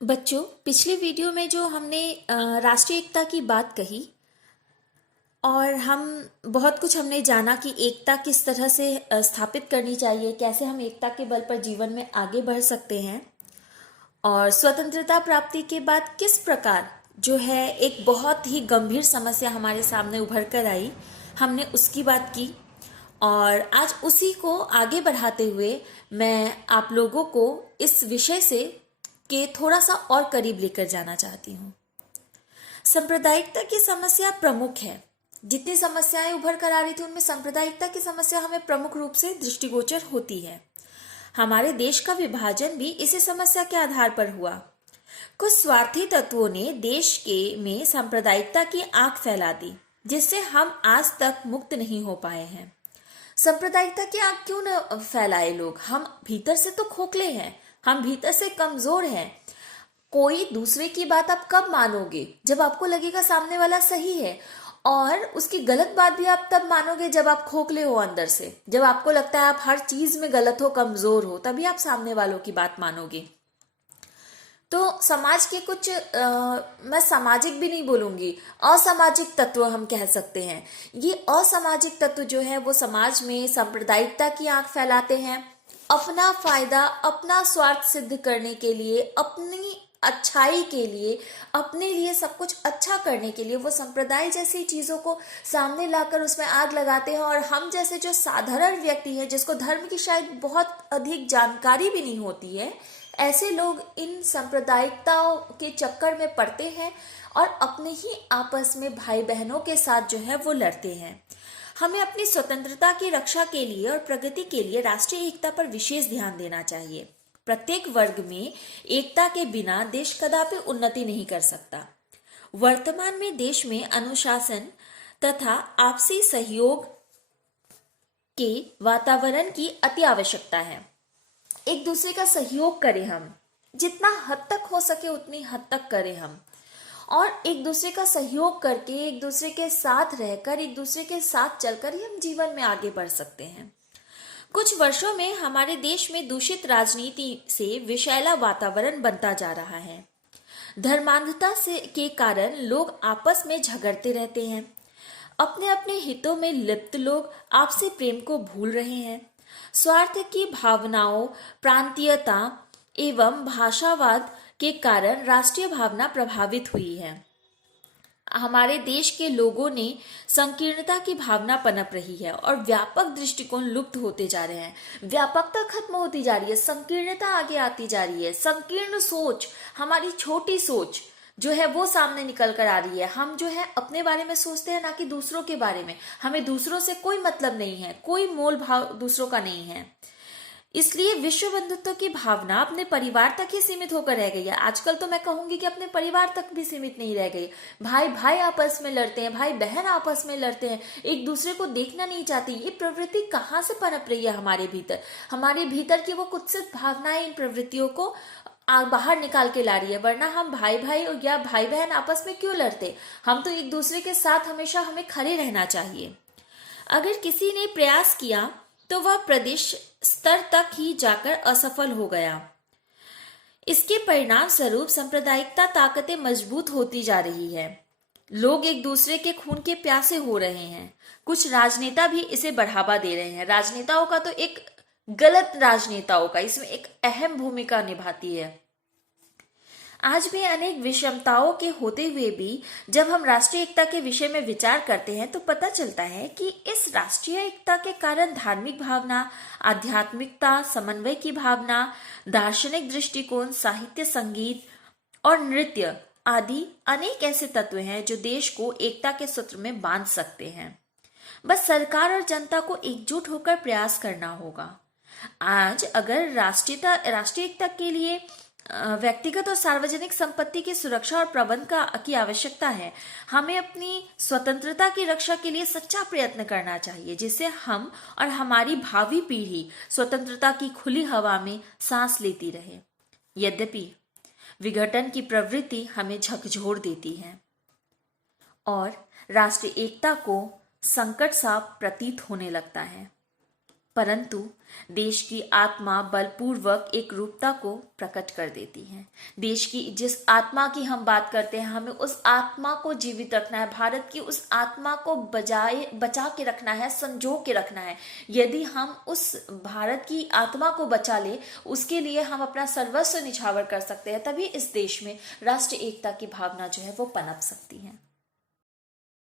बच्चों, पिछले वीडियो में जो हमने राष्ट्रीय एकता की बात कही और हम बहुत कुछ हमने जाना कि एकता किस तरह से स्थापित करनी चाहिए, कैसे हम एकता के बल पर जीवन में आगे बढ़ सकते हैं और स्वतंत्रता प्राप्ति के बाद किस प्रकार जो है एक बहुत ही गंभीर समस्या हमारे सामने उभर कर आई, हमने उसकी बात की। और आज उसी को आगे बढ़ाते हुए मैं आप लोगों को इस विषय से के थोड़ा सा और करीब लेकर जाना चाहती हूँ। सांप्रदायिकता की समस्या प्रमुख है। जितनी समस्याएं उभर कर आ रही थी उनमें सांप्रदायिकता की समस्या हमें प्रमुख रूप से दृष्टिगोचर होती है। हमारे देश का विभाजन भी इसी समस्या के आधार पर हुआ। कुछ स्वार्थी तत्वों ने देश के में सांप्रदायिकता की आंख फैला दी, जिससे हम आज तक मुक्त नहीं हो पाए हैं। सांप्रदायिकता की आंख क्यों न फैलाए लोग? हम भीतर से तो खोखले हैं, हम भीतर से कमजोर हैं। कोई दूसरे की बात आप कब मानोगे? जब आपको लगेगा सामने वाला सही है, और उसकी गलत बात भी आप तब मानोगे जब आप खोखले हो अंदर से। जब आपको लगता है आप हर चीज में गलत हो, कमजोर हो, तभी आप सामने वालों की बात मानोगे। तो समाज के कुछ मैं सामाजिक भी नहीं बोलूंगी, असामाजिक तत्व हम कह सकते हैं। ये असामाजिक तत्व जो है वो समाज में सांप्रदायिकता की आंख फैलाते हैं। अपना फायदा, अपना स्वार्थ सिद्ध करने के लिए, अपनी अच्छाई के लिए, अपने लिए सब कुछ अच्छा करने के लिए वो संप्रदाय जैसी चीजों को सामने लाकर उसमें आग लगाते हैं। और हम जैसे जो साधारण व्यक्ति है, जिसको धर्म की शायद बहुत अधिक जानकारी भी नहीं होती है, ऐसे लोग इन सांप्रदायिकताओं के चक्कर में पड़ते हैं और अपने ही आपस में भाई बहनों के साथ जो है वो लड़ते हैं। हमें अपनी स्वतंत्रता की रक्षा के लिए और प्रगति के लिए राष्ट्रीय एकता पर विशेष ध्यान देना चाहिए। प्रत्येक वर्ग में एकता के बिना देश कदापि उन्नति नहीं कर सकता। वर्तमान में देश में अनुशासन तथा आपसी सहयोग के वातावरण की अति आवश्यकता है। एक दूसरे का सहयोग करें, हम जितना हद तक हो सके उतनी हद तक करें हम, और एक दूसरे का सहयोग करके, एक दूसरे के साथ रहकर, एक दूसरे के साथ चलकर ही हम जीवन में आगे बढ़ सकते हैं। कुछ वर्षों में हमारे देश में दूषित राजनीति से विषैला वातावरण बनता जा रहा है। धर्मांधता से के कारण लोग आपस में झगड़ते रहते हैं। अपने अपने हितों में लिप्त लोग आपसी प्रेम को भूल रहे हैं। स्वार्थ की भावनाओं, प्रांतीयता एवं भाषावाद के कारण राष्ट्रीय भावना प्रभावित हुई है। हमारे देश के लोगों ने संकीर्णता की भावना पनप रही है और व्यापक दृष्टिकोण लुप्त होते जा रहे हैं। व्यापकता खत्म होती जा रही है, संकीर्णता आगे आती जा रही है। संकीर्ण सोच, हमारी छोटी सोच जो है वो सामने निकल कर आ रही है। हम जो है अपने बारे में सोचते हैं, ना कि दूसरों के बारे में। हमें दूसरों से कोई मतलब नहीं है, कोई मोल भाव दूसरों का नहीं है। इसलिए विश्व बंधुत्व की भावना अपने परिवार तक ही सीमित होकर रह गई है। आजकल तो मैं कहूंगी कि अपने परिवार तक भी सीमित नहीं रह गई। भाई भाई आपस में लड़ते हैं, भाई बहन आपस में लड़ते हैं, एक दूसरे को देखना नहीं चाहती। ये प्रवृत्ति कहाँ से पनप रही है हमारे भीतर? हमारे भीतर की वो कुत्सित भावनाएं इन प्रवृत्तियों को बाहर निकाल के ला रही है। वरना हम भाई भाई या भाई बहन आपस में क्यों लड़ते? हम तो एक दूसरे के साथ हमेशा हमें खड़े रहना चाहिए। अगर किसी ने प्रयास किया तो वह प्रदेश स्तर तक ही जाकर असफल हो गया। इसके परिणाम स्वरूप सांप्रदायिकता ताकतें मजबूत होती जा रही है। लोग एक दूसरे के खून के प्यासे हो रहे हैं। कुछ राजनेता भी इसे बढ़ावा दे रहे हैं। राजनेताओं का तो एक गलत राजनेताओं का इसमें एक अहम भूमिका निभाती है। आज भी अनेक विषमताओं के होते हुए भी जब हम राष्ट्रीय एकता के विषय में विचार करते हैं तो पता चलता है कि इस राष्ट्रीय एकता के कारण धार्मिक भावना, आध्यात्मिकता, समन्वय की भावना, दार्शनिक दृष्टिकोण, साहित्य, संगीत और नृत्य आदि अनेक ऐसे तत्व हैं जो देश को एकता के सूत्र में बांध सकते हैं। बस सरकार और जनता को एकजुट होकर प्रयास करना होगा। आज अगर राष्ट्रीय एकता के लिए व्यक्तिगत और सार्वजनिक संपत्ति की सुरक्षा और प्रबंध की आवश्यकता है। हमें अपनी स्वतंत्रता की रक्षा के लिए सच्चा प्रयत्न करना चाहिए, जिससे हम और हमारी भावी पीढ़ी स्वतंत्रता की खुली हवा में सांस लेती रहे। यद्यपि विघटन की प्रवृत्ति हमें झकझोर देती है और राष्ट्रीय एकता को संकट सा प्रतीत होने लगता है। परंतु देश की आत्मा बलपूर्वक एक रूपता को प्रकट कर देती है। देश की जिस आत्मा की हम बात करते हैं, हमें उस आत्मा को जीवित रखना है, भारत की उस आत्मा को बचा के रखना है, संजो के रखना है। यदि हम उस भारत की आत्मा को बचा ले, उसके लिए हम अपना सर्वस्व निछावर कर सकते हैं, तभी इस देश में राष्ट्रीय एकता की भावना जो है वो पनप सकती है।